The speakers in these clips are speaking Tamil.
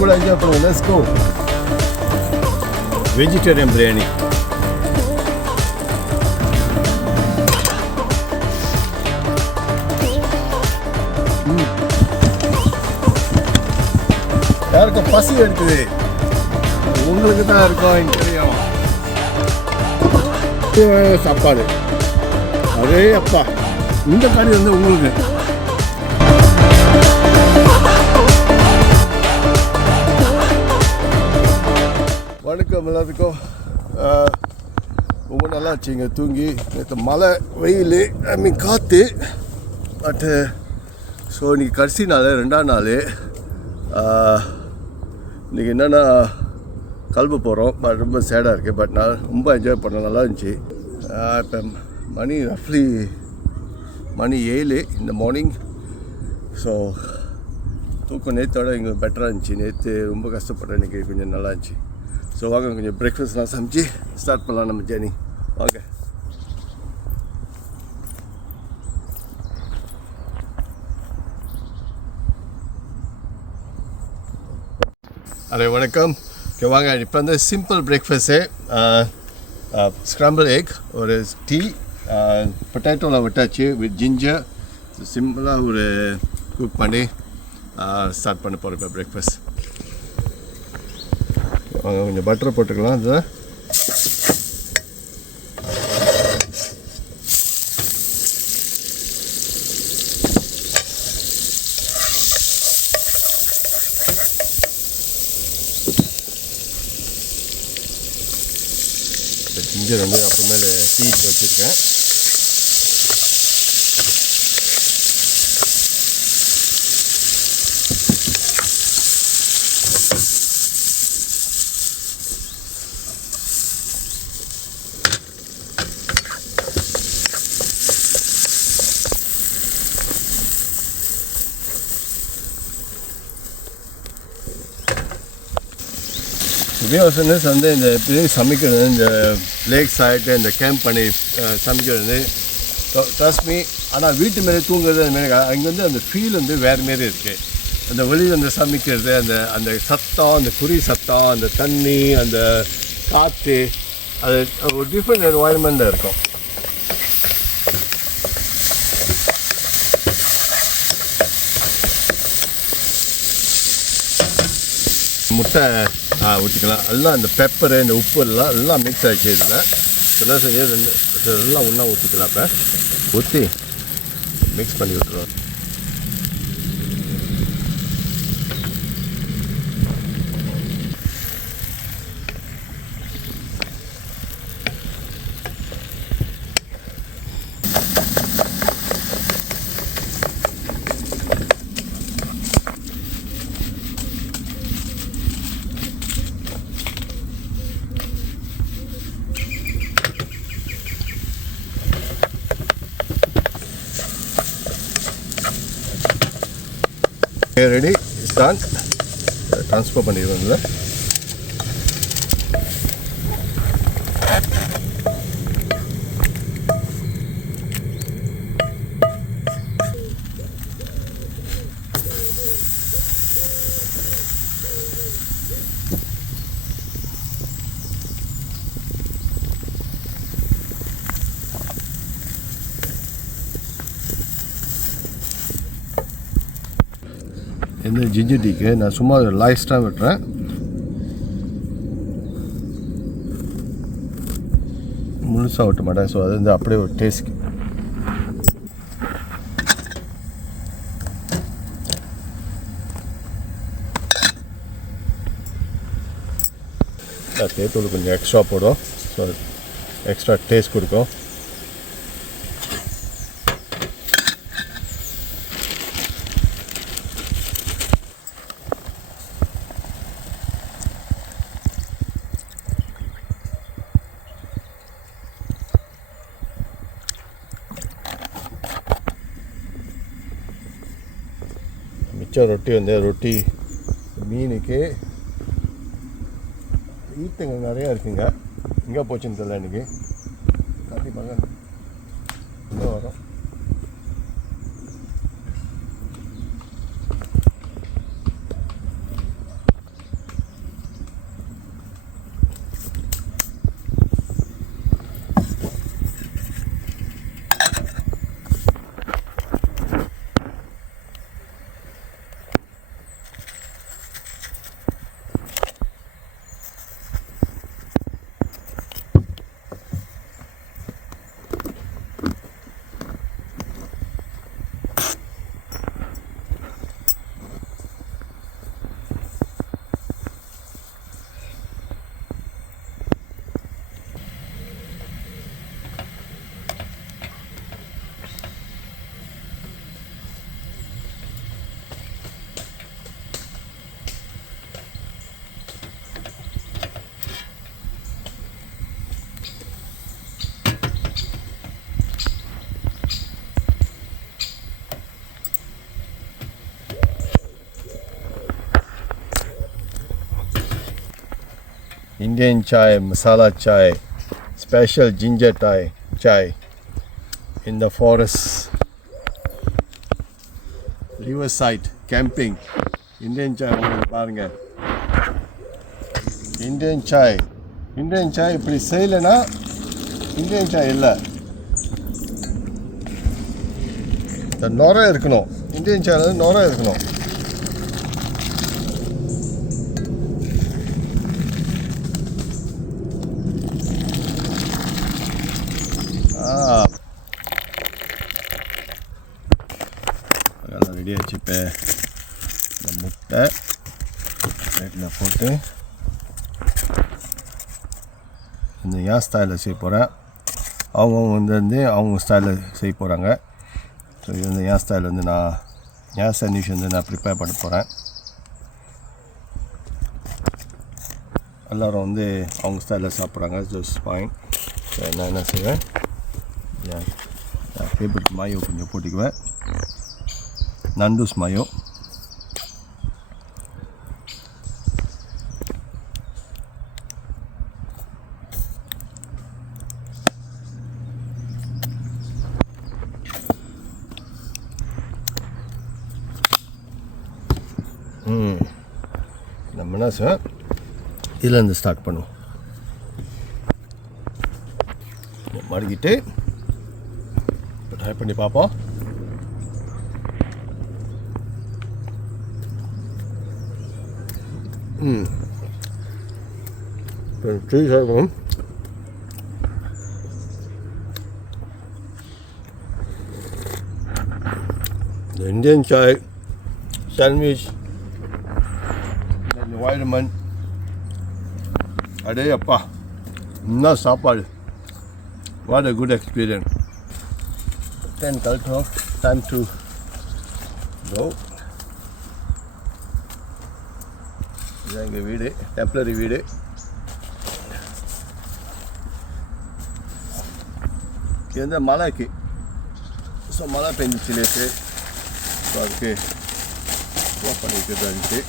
கூட என்ஜாய் பண்ணுவோம். Let's go. வெஜிடேரியன் பிரியாணி. யாருக்கும் பசி எடுக்குது, உங்களுக்கு தான் இருக்கும், எனக்கு தெரியும். சாப்பாடு அதே அப்பா, இந்த கறி வந்து உங்களுக்கு. வணக்கம் எல்லாத்துக்கும். ரொம்ப நல்லா ஆச்சுங்க தூங்கி. நேற்று மழை, வெயில், காற்று. பட்டு ஸோ இன்றைக்கி கடைசி நாள், 2ஆம் நாள். இன்றைக்கி என்னென்னா கிளம்ப போகிறோம். பட் ரொம்ப சேடாக இருக்குது. பட் நான் ரொம்ப என்ஜாய் பண்ணேன், நல்லா இருந்துச்சு. இப்போ மணி ரஃப்லி 7 இந்த மார்னிங். ஸோ தூக்கம் நேற்றோட இங்கே பெட்டராக இருந்துச்சு. நேற்று ரொம்ப கஷ்டப்பட்டேன், இன்றைக்கி கொஞ்சம் நல்லா இருந்துச்சு. ஸோ வாங்க கொஞ்சம் பிரேக்ஃபாஸ்ட்லாம் சமைச்சு ஸ்டார்ட் பண்ணலாம் நம்ம ஜேர்னி. வாங்க. அரே வணக்கம். ஓகே வாங்க. இப்போ வந்து சிம்பிள் பிரேக்ஃபாஸ்ட்டு. ஸ்க்ராம்பிள் எக், ஒரு டீ, பொட்டேட்டோவில் விட்டாச்சு வித் ஜிஞ்சர். சிம்பிளாக ஒரு குக் பண்ணி ஸ்டார்ட் பண்ண போகிறோம் இப்போ பிரேக்ஃபாஸ்ட். கொஞ்சம் பட்டர் போட்டுக்கலாம். அது ஜிஞ்சர் வந்து அப்புறமேல டீ வச்சுருக்கேன். வியூவர்ஸ் வந்து இந்த எப்படி சமைக்கிறது, இந்த லேக் சைடு இந்த கேம்ப் பண்ணி சமைக்கிறது ட்ரஸ்ட் மீ. ஆனால் வீட்டு மேலே தூங்குறது அதுமாரி அங்கே வந்து அந்த ஃபீல் வந்து வேறு மாரி இருக்குது. அந்த வெளியில் வந்து சமைக்கிறது, அந்த சத்தம், அந்த குறி சத்தம், அந்த தண்ணி, அந்த காற்று, அது ஒரு டிஃப்ரெண்ட் என்வாயன்மெண்ட்டில் இருக்கும். முட்டை ஊற்றிக்கலாம். எல்லாம் இந்த பெப்பரு, இந்த உப்பு எல்லாம் மிக்ஸ் ஆகிடுச்சு. இதில் இதெல்லாம் செஞ்சு எல்லாம் ஒன்றா ஊற்றிக்கலாம். இப்போ ஊற்றி மிக்ஸ் பண்ணி விட்டுருவோம். Ready, start. ட்ரான்ஸ்ஃபர் பண்ணிடுவோம். இதில் இந்த ஜிஞ்சர் டீக்கு நான் சும்மா லைஸ்ட்டாக விட்டுறேன். முழுசாக விட்ட மாட்டேன். ஸோ அது வந்து அப்படியே ஒரு டேஸ்ட். தேத்தூள் கொஞ்சம் எக்ஸ்ட்ரா போடும். ஸோ எக்ஸ்ட்ரா டேஸ்ட் கொடுக்கும். மிச்சம் ரொட்டி வந்து ரொட்டி மீனுக்கு ஈத்தங்க நிறையா இருக்குங்க. எங்கே போச்சுன்னு தெரியல. இன்றைக்கி கண்டிப்பாங்க இன்னும் வரும். Indian chai, masala chai, special ginger chai in the forest. Riverside camping. Indian chai பாருங்க. Indian chai இப்படி செய்யலைன்னா இந்தியன் சாய் இல்லை. இந்த நுரை இருக்கணும். இந்தியன் சாயில் நுரை இருக்கணும். அதெல்லாம் ரெடி வச்சுப்பேன். இந்த முட்டை பிளேட்டில் போட்டு இந்த என் ஸ்டைலில் செய்ய போகிறேன். அவங்கவுங்க வந்து அவங்க ஸ்டைலில் செய்ய போகிறாங்க. ஸோ இது வந்து என் ஸ்டைல் வந்து என் சாண்ட்விச் வந்து நான் ப்ரிப்பேர் பண்ண போகிறேன். எல்லோரும் வந்து அவங்க ஸ்டைலில் சாப்பிட்றாங்க. Just fine. ஸோ நான் என்ன செய்வேன், என் ஃபேவரட் மாயோ கொஞ்சம் போட்டுக்குவேன். நண்டூஸ் மாயோ. நம்ம என்ன செய்வோம், இதுலேருந்து ஸ்டார்ட் பண்ணுவோம். மறுக்கிட்டு இப்போ ட்ரை பண்ணி பார்ப்போம். சீஸ் ஆகும். இந்த இந்தியன் சாய் சாண்ட்விச் வைட்டமின் அடே அப்பா, என்ன சாப்பாடு. What a good experience. 10 collector time to go. இதுதான் எங்கள் வீடு, டெம்பரரி வீடு. இது வந்து மழைக்கு, ஸோ மழை பெஞ்சிச்சு நேற்று. ஸோ அதுக்கு ஓப் பண்ணிக்கிட்டு இருந்துச்சு.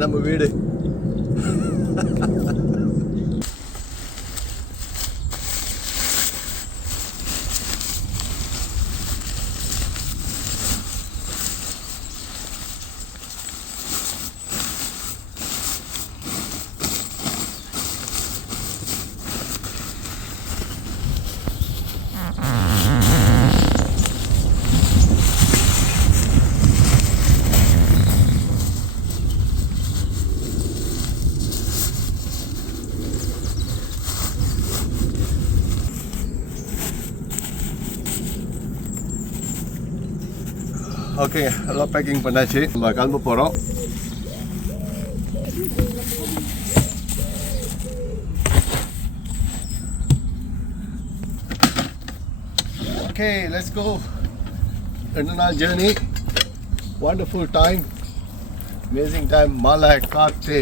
நம்ம வீடு. ஓகே, எல்லாம் பேக்கிங் பண்ணாச்சு. நம்ம கிளம்ப போகிறோம். Okay, let's go. 2 நாள் journey. Wonderful time, amazing time. மலை, காற்று,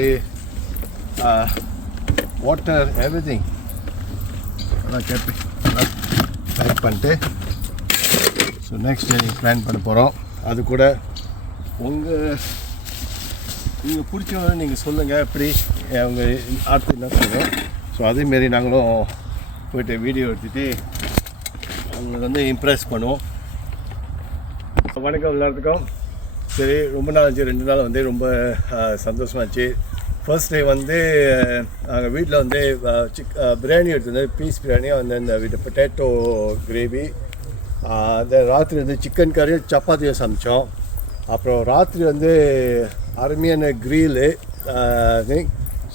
வாட்டர், எவ்ரிதிங் எல்லாம் பேக் பண்ணிட்டு so so next day plan பண்ண போகிறோம். அது கூட உங்களுக்கு பிடிச்சவங்க நீங்கள் சொல்லுங்கள் எப்படி அவங்க அடுத்து என்ன சொல்லுவோம். ஸோ அதேமாரி நாங்களும் போய்ட்டு வீடியோ எடுத்துகிட்டு அவங்களுக்கு வந்து இம்ப்ரெஸ் பண்ணுவோம். வணக்கம் எல்லாத்துக்கும். சரி, ரொம்ப நாள் ஆச்சு, 2 நாள் வந்து ரொம்ப சந்தோஷமாச்சு. ஃபர்ஸ்ட் டே வந்து நாங்கள் வீட்டில் வந்து பிரியாணி எடுத்துருந்தேன், பீஸ் பிரியாணி, வந்து இந்த வீட்டு பொட்டேட்டோ கிரேவி, அந்த ராத்திரி வந்து சிக்கன் கறியும் சப்பாத்தியும் சமைச்சோம். அப்புறம் ராத்திரி வந்து அருமையான க்ரீலு.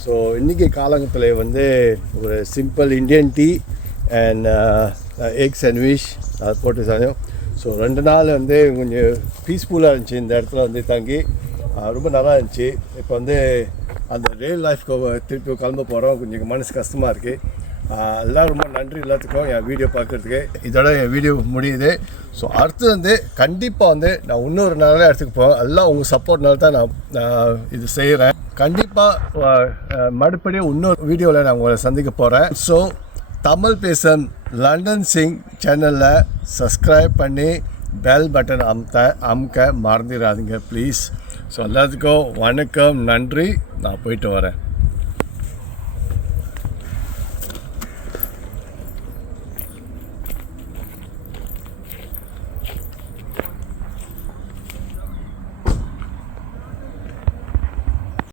ஸோ இன்றைக்கி காலங்கத்தில் வந்து ஒரு simple Indian tea and egg sandwich அது போட்டு சாப்பிட்டோம். ஸோ 2 நாள் வந்து கொஞ்சம் பீஸ்ஃபுல்லாக இருந்துச்சு இந்த இடத்துல வந்து தங்கி, ரொம்ப நல்லா இருந்துச்சு. இப்போ வந்து அந்த ரியல் லைஃப்க்கு திருப்பி கிளம்ப போகிறோம். கொஞ்சம் மனசு கஷ்டமாக இருக்குது. எல்லாம் ரொம்ப நன்றி எல்லாத்துக்கும் என் வீடியோ பார்க்குறதுக்கு. இதோட என் வீடியோ முடியுது. ஸோ அடுத்து வந்து கண்டிப்பாக வந்து நான் இன்னொரு நல்ல இடத்துக்கு போவேன். எல்லாம் உங்கள் சப்போர்ட்னால தான் நான் இது செய்கிறேன். கண்டிப்பாக மறுபடியும் இன்னொரு வீடியோவில் நான் உங்களை சந்திக்க போகிறேன். ஸோ தமிழ் பேசும் லண்டன் சிங் சேனலில் சப்ஸ்கிரைப் பண்ணி பெல் பட்டன் அமுக்க மறந்துடாதீங்க ப்ளீஸ். ஸோ எல்லாத்துக்கும் வணக்கம், நன்றி. நான் போயிட்டு வரேன்.